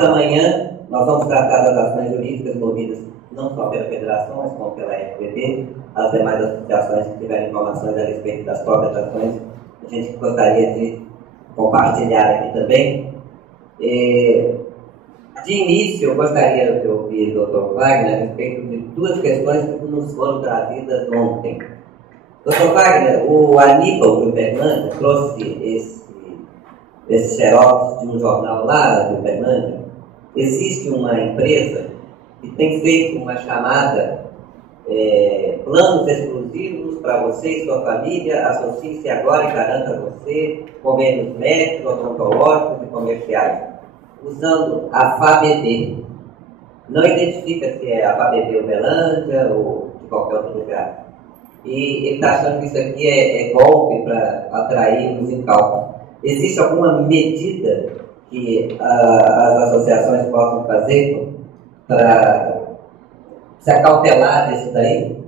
parte da manhã, nós vamos tratar das ações jurídicas movidas não só pela Federação, mas como pela FPB, as demais associações que tiverem informações a respeito das próprias ações, a gente gostaria de compartilhar aqui também. De início, eu gostaria de ouvir o Dr. Wagner a respeito de duas questões que nos foram trazidas ontem. Dr. Wagner, o Aníbal de Uberlândia trouxe esse xerox de um jornal lá de Uberlândia. Existe uma empresa que tem feito uma chamada planos exclusivos para você e sua família, associe-se agora e garanta você convênios médicos, odontológicos e comerciais, usando a FABD. Não identifica se é a FABD Uberlândia ou de qualquer outro lugar. E ele está achando que isso aqui é golpe para atrair os incautos. Existe alguma medida que as associações possam fazer para se acautelar disso daí?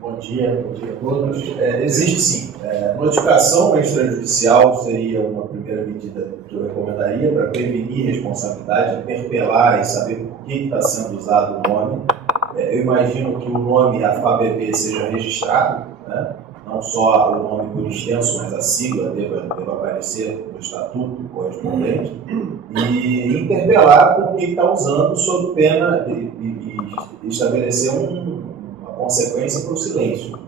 Bom dia a todos. Existe sim. Notificação extrajudicial seria uma primeira medida que eu recomendaria para prevenir responsabilidade, interpelar e saber por que está sendo usado o nome. Eu imagino que o nome AFABB seja registrado, né? Não só o nome por extenso, mas a sigla deva aparecer no estatuto correspondente, e interpelar por que está usando sob pena de estabelecer uma consequência para o silêncio.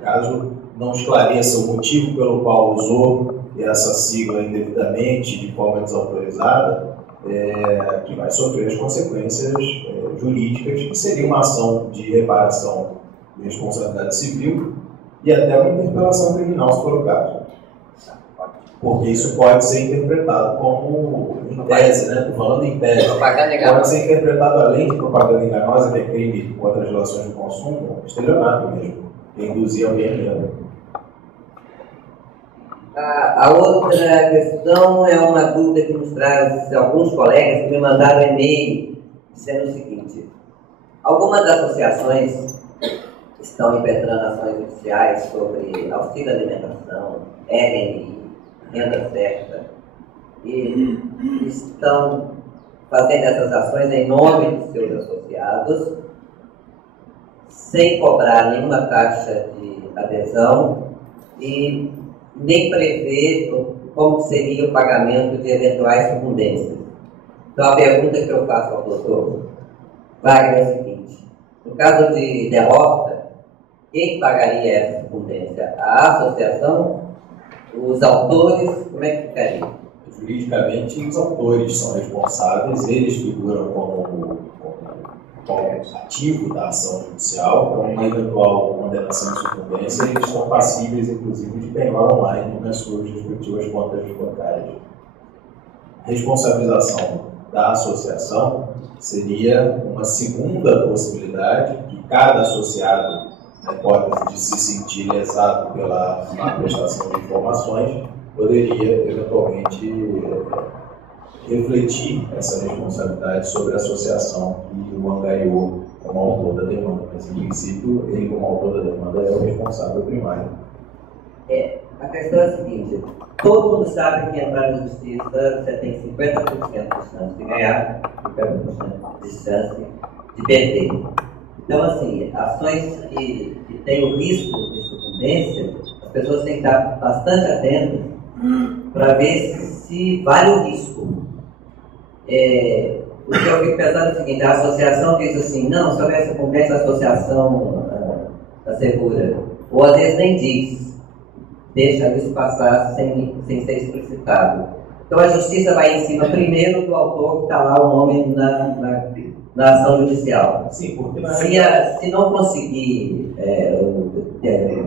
Caso não esclareça o motivo pelo qual usou essa sigla indevidamente, de forma desautorizada, que vai sofrer as consequências jurídicas, que seria uma ação de reparação de responsabilidade civil e até uma interpelação criminal, se for o caso. Porque isso pode ser interpretado como, em tese, né? Estou falando em tese, pode ser interpretado além de propaganda enganosa, que é crime contra as relações de consumo, estelionato mesmo, que induzir alguém a engano. A outra questão é uma dúvida que nos traz alguns colegas que me mandaram e-mail dizendo o seguinte: algumas associações estão impetrando ações judiciais sobre auxílio alimentação, RMI, renda certa, e estão fazendo essas ações em nome dos seus associados, sem cobrar nenhuma taxa de adesão e nem prever como seria o pagamento de eventuais sucumbências. Então, a pergunta que eu faço ao doutor Wagner é a seguinte: no caso de derrota, quem pagaria essa sucumbência? A associação? Os autores? Como é que ficaria? Juridicamente, os autores são responsáveis, eles figuram como ativo da ação judicial, então uma eventual condenação de sucumbência, eles são passíveis, inclusive, de penhora online nas suas respectivas contas bancárias. Responsabilização da associação seria uma segunda possibilidade que cada associado, na hipótese de se sentir lesado pela má prestação de informações, poderia eventualmente refletir essa responsabilidade sobre a associação que o angariou como autor da demanda. Mas, em princípio, ele, como autor da demanda, é o responsável primário. A questão é a seguinte: todo mundo sabe que entrar na justiça você tem 50% de chance de ganhar, 50% de chance de perder. Então, assim, ações que têm o risco de sucumbência, as pessoas têm que estar bastante atentas para ver se vale o risco. O que eu fico pensando é o seguinte: a associação diz assim, não, se houver sucumbência, a associação assegura. Ou às vezes nem diz, deixa isso passar sem ser explicitado. Então a justiça vai em cima primeiro do autor que está lá o nome na ação judicial. Sim, porque se não conseguir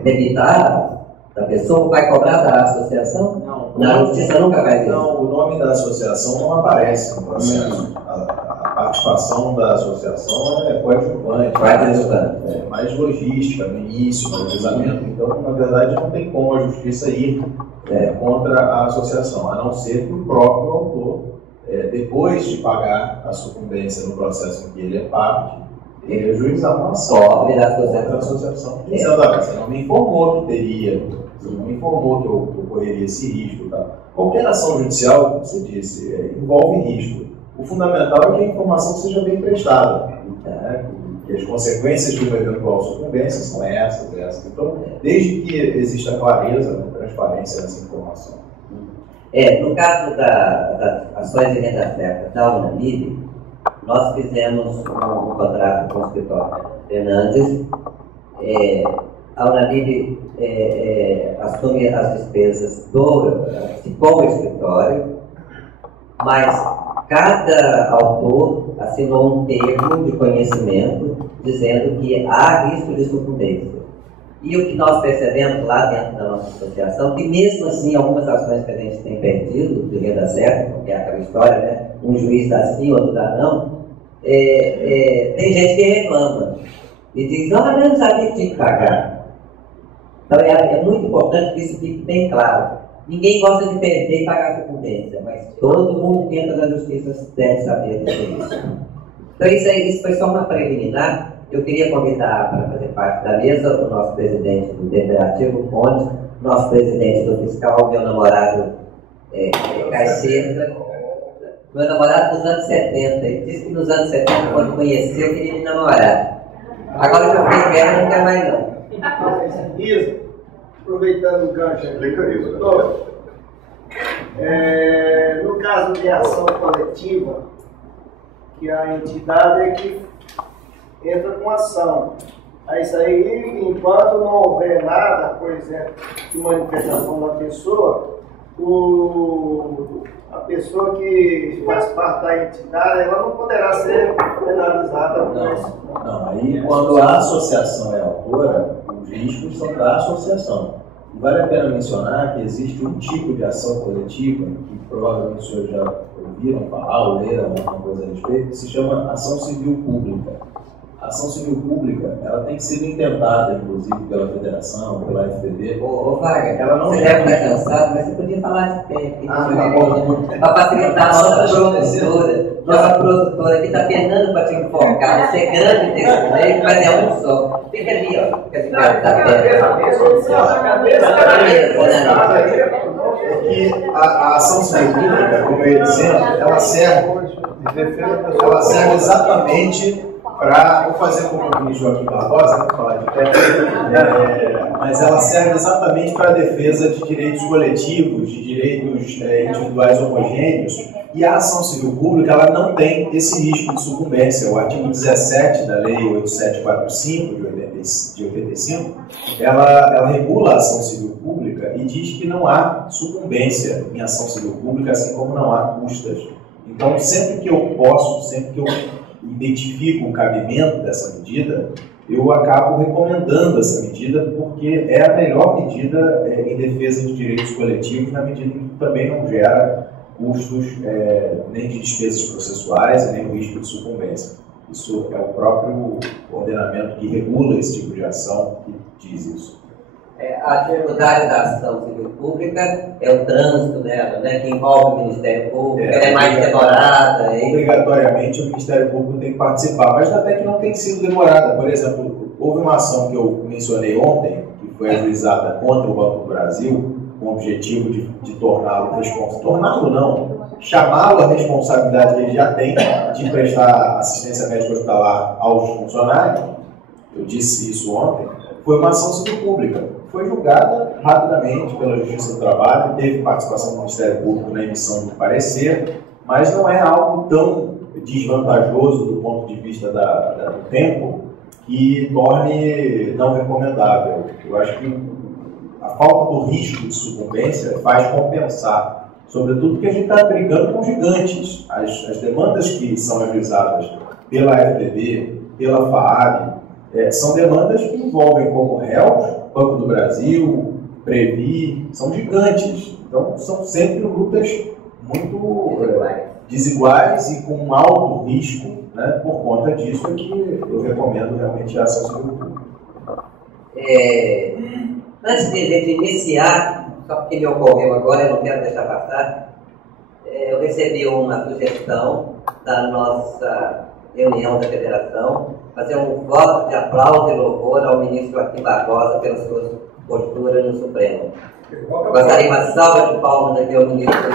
debitar da pessoa, vai cobrar da associação? Não. Na justiça nunca vai dizer. Não, o nome da associação não aparece no processo. A participação da associação é coadjuvante. É mais logística no início, no realizamento. Então, na verdade, não tem como a justiça ir contra a associação, a não ser que o próprio autor, depois de pagar a sucumbência no processo em que ele é parte, ele ajuizar uma ação contra a associação. Dizendo, você não me informou que teria Você não informou que eu correria esse risco. Tá? Qualquer ação judicial, como você disse, envolve risco. O fundamental é que a informação seja bem prestada. Né? Que as consequências de uma eventual sucumbência são essas. Então, desde que exista clareza, transparência nessa informação. No caso das ações de renda certa da Unanib, nós fizemos um contrato com o escritório Fernandes. A Unanib assume as despesas com o escritório, mas cada autor assinou um termo de conhecimento dizendo que há risco de sucumbência. E o que nós percebemos lá dentro da nossa associação, que mesmo assim, algumas ações que a gente tem perdido de renda certa, porque é aquela história, né? Um juiz dá sim, outro dá não, tem gente que reclama e diz, olha, eu não sabia que tinha que pagar. Então é muito importante que isso fique bem claro. Ninguém gosta de perder e pagar sucumbência, mas todo mundo dentro da justiça deve saber disso. Então isso foi só uma preliminar. Eu queria convidar para fazer parte da mesa o nosso presidente do Deliberativo, Conde, nosso presidente do Fiscal, meu namorado Caiceta, meu namorado dos anos 70. Ele disse que nos anos 70, quando conheceu, queria me namorar. Agora que eu fiquei velho, não quer mais não. Isso, aproveitando o gancho, no caso de ação coletiva, que a entidade é que entra com ação. Isso aí, enquanto não houver nada, por exemplo, de manifestação da pessoa, a pessoa que faz parte da entidade, ela não poderá ser penalizada por isso. Não, aí quando a associação é autora, os riscos são da associação. E vale a pena mencionar que existe um tipo de ação coletiva, que provavelmente os senhores já ouviram falar ou leram alguma coisa a respeito, que se chama ação civil pública. A ação civil pública, ela tem que ser intentada, inclusive, pela federação, pela FPB. Wagner, ela não você deve estar cansado, mas você podia falar de pé. Para facilitar a nossa produtora. Nossa produtora que está penando para te enfocar. Você é grande desse jeito, mas é um só. Fica ali, ó. Fica de perto da E a ação civil pública, como eu ia dizendo, ela serve exatamente para, vou fazer como o Joaquim Barbosa, para falar de pé, mas ela serve exatamente para a defesa de direitos coletivos, de direitos individuais homogêneos, e a ação civil pública ela não tem esse risco de sucumbência. O artigo 17 da Lei 8745, de 85, ela regula a ação civil pública e diz que não há sucumbência em ação civil pública, assim como não há custas. Então, sempre que eu posso, sempre que eu identifico o cabimento dessa medida, eu acabo recomendando essa medida porque é a melhor medida em defesa de direitos coletivos, na medida em que também não gera custos nem de despesas processuais e nem o risco de sucumbência. Isso é o próprio ordenamento que regula esse tipo de ação que diz isso. A dificuldade da ação civil pública é o trânsito dela, né, que envolve o Ministério Público, ela é mais demorada. Obrigatoriamente o Ministério Público tem que participar, mas até que não tem sido demorada. Por exemplo, houve uma ação que eu mencionei ontem, que foi ajuizada contra o Banco do Brasil, com o objetivo de torná-lo responsável. Torná-lo não, chamá-lo à responsabilidade que ele já tem de prestar assistência médica hospitalar aos funcionários. Eu disse isso ontem. Foi uma ação civil pública. Foi julgada rapidamente pela Justiça do Trabalho, teve participação do Ministério Público na emissão do parecer, mas não é algo tão desvantajoso do ponto de vista do tempo que torne não recomendável. Eu acho que a falta do risco de sucumbência faz compensar, sobretudo porque a gente está brigando com gigantes. As demandas que são ajuizadas pela FPB, pela FAAB, são demandas que envolvem como réus Banco do Brasil, Previ, são gigantes. Então, são sempre lutas muito desiguais e com alto risco, né? Por conta disso é que eu recomendo realmente a ação civil pública. Antes de a gente iniciar, só porque me ocorreu agora, eu não quero deixar passar, eu recebi uma sugestão da nossa reunião da federação, fazer um voto de aplauso e louvor ao ministro Joaquim Barbosa pela sua postura no Supremo. Eu gostaria de uma salva de palmas aqui ao ministro.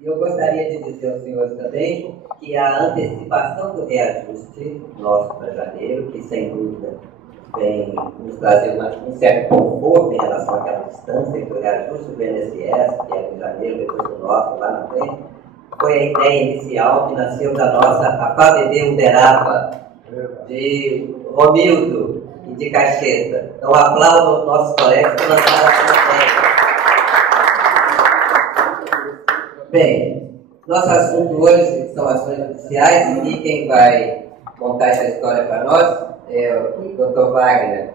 E eu gostaria de dizer aos senhores também que a antecipação do reajuste nosso para janeiro, que sem dúvida vem nos trazer um certo conforto em relação àquela distância entre o reajuste do INSS, que é em janeiro, depois do nosso, lá na frente, foi a ideia inicial que nasceu da nossa AFABB Uberaba, de Romildo e de Cacheta. Então, aplauso aos nossos colegas que lançaram essa ideia. Bem, nosso assunto hoje são ações judiciais e quem vai contar essa história para nós é o Dr. Wagner.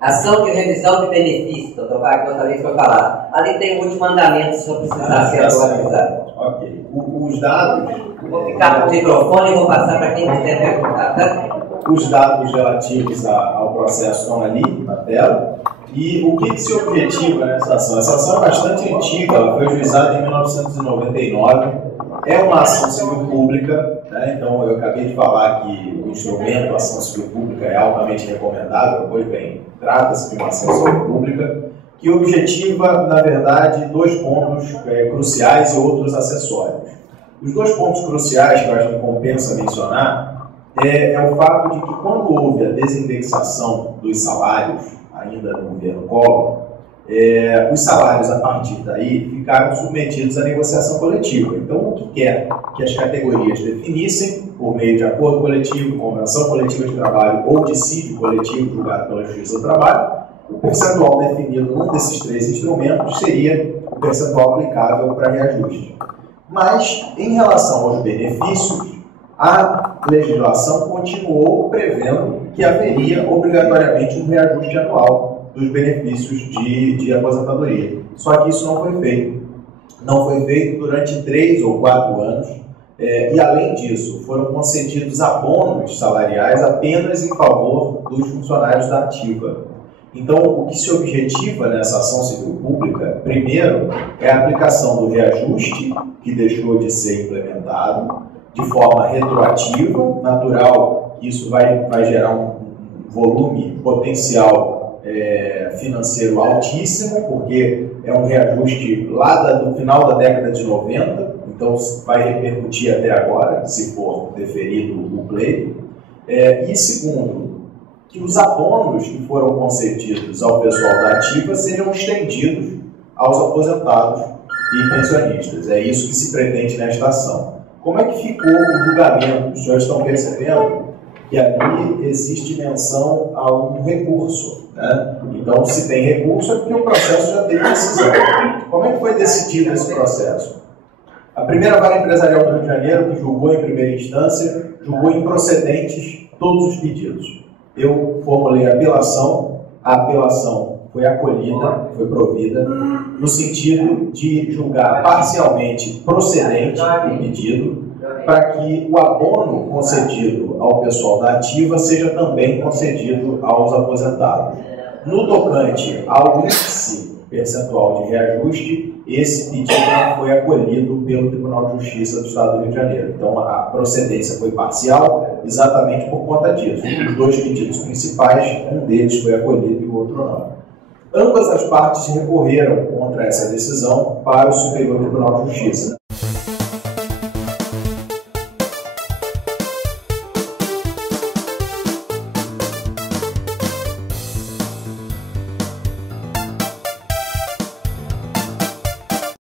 Ação de revisão de benefícios, Dr. Wagner, gostaria que eu falar. Ali tem o último mandamento, se eu precisar ser atualizado. Ok. Os dados... Vou ficar com o microfone e vou passar para quem quiser perguntar, tá? Os dados relativos ao processo estão ali na tela. E o que se objetiva nessa ação? Essa ação é bastante antiga, ela foi juizada em 1999, é uma ação civil pública, né? Então eu acabei de falar que o instrumento ação civil pública é altamente recomendável, pois bem, trata-se de uma ação civil pública que objetiva, na verdade, 2 pontos cruciais e outros acessórios. Os 2 pontos cruciais que eu acho que compensa mencionar é o fato de que quando houve a desindexação dos salários, ainda no governo Collor, os salários a partir daí ficaram submetidos à negociação coletiva. Então, o que quer que as categorias definissem, por meio de acordo coletivo, convenção coletiva de trabalho ou dissídio coletivo julgado pela Justiça do Trabalho, o percentual definido num desses 3 instrumentos seria o percentual aplicável para reajuste. Mas, em relação aos benefícios, a legislação continuou prevendo que haveria obrigatoriamente um reajuste anual dos benefícios de aposentadoria. Só que isso não foi feito. Não foi feito durante 3 ou 4 anos e, além disso, foram concedidos abonos salariais apenas em favor dos funcionários da ativa. Então, o que se objetiva nessa ação civil pública, primeiro, é a aplicação do reajuste, que deixou de ser implementado, de forma retroativa, natural, isso vai gerar um volume potencial financeiro altíssimo, porque é um reajuste lá do final da década de 90, então vai repercutir até agora, se for deferido o pleito. E segundo, que os abonos que foram concedidos ao pessoal da ativa sejam estendidos aos aposentados e pensionistas. É isso que se pretende nesta ação. Como é que ficou o julgamento? Os senhores estão percebendo que ali existe menção a um recurso, né? Então, se tem recurso, é porque o processo já teve decisão. Como é que foi decidido esse processo? A primeira vara empresarial do Rio de Janeiro, que julgou em primeira instância, julgou improcedentes todos os pedidos. Eu formulei a apelação foi acolhida, foi provida, no sentido de julgar parcialmente procedente o pedido, para que o abono concedido ao pessoal da ativa seja também concedido aos aposentados. No tocante ao índice percentual de reajuste, esse pedido não foi acolhido pelo Tribunal de Justiça do Estado do Rio de Janeiro. Então, a procedência foi parcial exatamente por conta disso. Os 2 pedidos principais, um deles foi acolhido e o outro não. Ambas as partes recorreram contra essa decisão para o Superior Tribunal de Justiça.